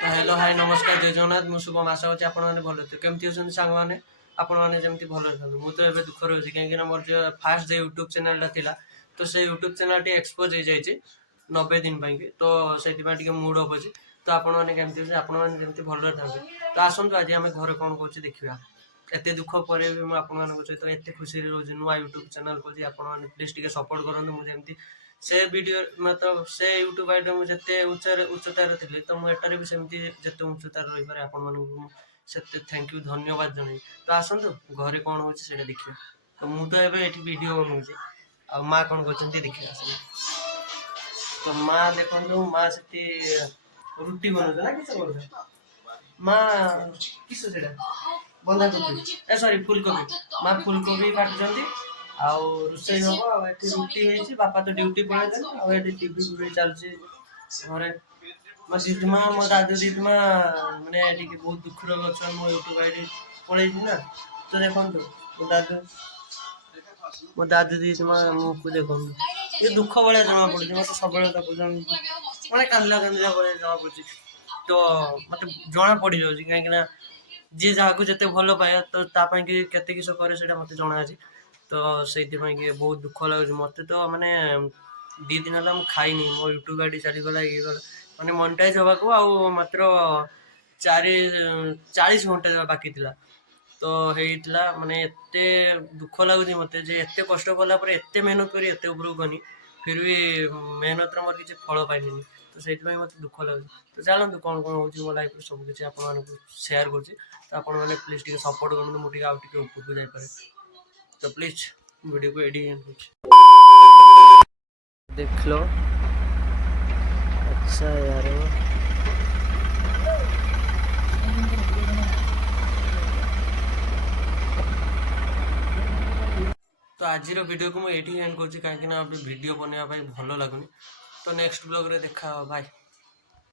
Hello hi नमस्कार जय जगन्नाथ मु शुभम आशा होची आपण माने भलो थे केमती होसन सांग माने आपण माने जेमती भलो रहथन मु तो एबे दुख रहउची काहे मोर जो फास्ट जे यूट्यूब चैनल ला थिला तो से यूट्यूब चैनल टी एक्सपोज हो जाई छी 90 दिन ପାଇଁ କି तो सेति पा टिके मूड ऑफ अछि तो आपण माने केमती होची आपण माने जेमती भलो रहथन तो आसंतु आज हम घर कोन करछि देखिबा एते दुख परे भी मु आपण माने सहित एते खुशी रे रोज नुआ यूट्यूब चैनल को जे आपण माने प्लीज टिके सपोर्ट करन मु जेमती से वीडियो मतलब से यूट्यूब आईडी मु जते उच्चतार थिले तो मु एटारे भी सेमती जते उच्चतार रही पारे आपण मानू सेते थैंक यू धन्यवाद जणाई तो आसंतु घरे कोन होछि सेटा देखियो तो मु तो एबे एठी वीडियो बनउछि आ मां कोन करछन्ती देखियो तो मां देखंतु मां सेती रुटी बनउछ ना किछ बोलछ मां किछ सेटा बंधा कोबी ए सॉरी फूलकोबी मां फूलकोबी काटछन्ती आउ रुसई हबो आ एठी रुटी हेछि बापा तो ड्यूटी पळेछन आ एठी टीवी गुरे चलछि घरे मो दीदमा मो दादू दीदमा माने एठी बहुत दुख रो अछन मो यूट्यूब आईडी पळेछि ना तो देखंतु मो दादू दीदमा मु को देखंतु ये दुख बळे जमा पड़छि मते सबळे तो बुझन माने कांदला कांदला बळे जमा पड़छि तो मते जणा पड़ी जाउछि काहे कि ना जे जाको जते भलो पाए तो ता पई कि केते किसो करे सेटा मते जणा अछि तो सेति पई कि बहुत दुख लागुछि मते तो माने 2 दिन हला हम खाइनी मो यूट्यूब आईडी चली गला ये गला माने मोनेटाइज होबा को आ मात्र 40 घंटा बाकी थिला तो हेइतला माने एते दुख लागुछि मते जे एते कष्ट कला पर एते मेहनत करी एते ऊपर गनी फिर भी मेहनत रे मोर किछ फल पाइनी तो सेति पई मते दुख लागुछि तो जानंतु कोन कोन होछि मो लाइफ रे सब किछ आपण माने शेयर करछि तो आपण माने प्लीज टिके सपोर्ट करनु मु टिके आउ टिके ऊपर को जाय पारे तो प्लीज वीडियो को एडिट करछि देख लो अच्छा यार तो आज वीडियो को मुझे एंड कर वीडियो बनवाई भल लगुनि तो नेक्स्ट ब्लॉग रे देखा बाय।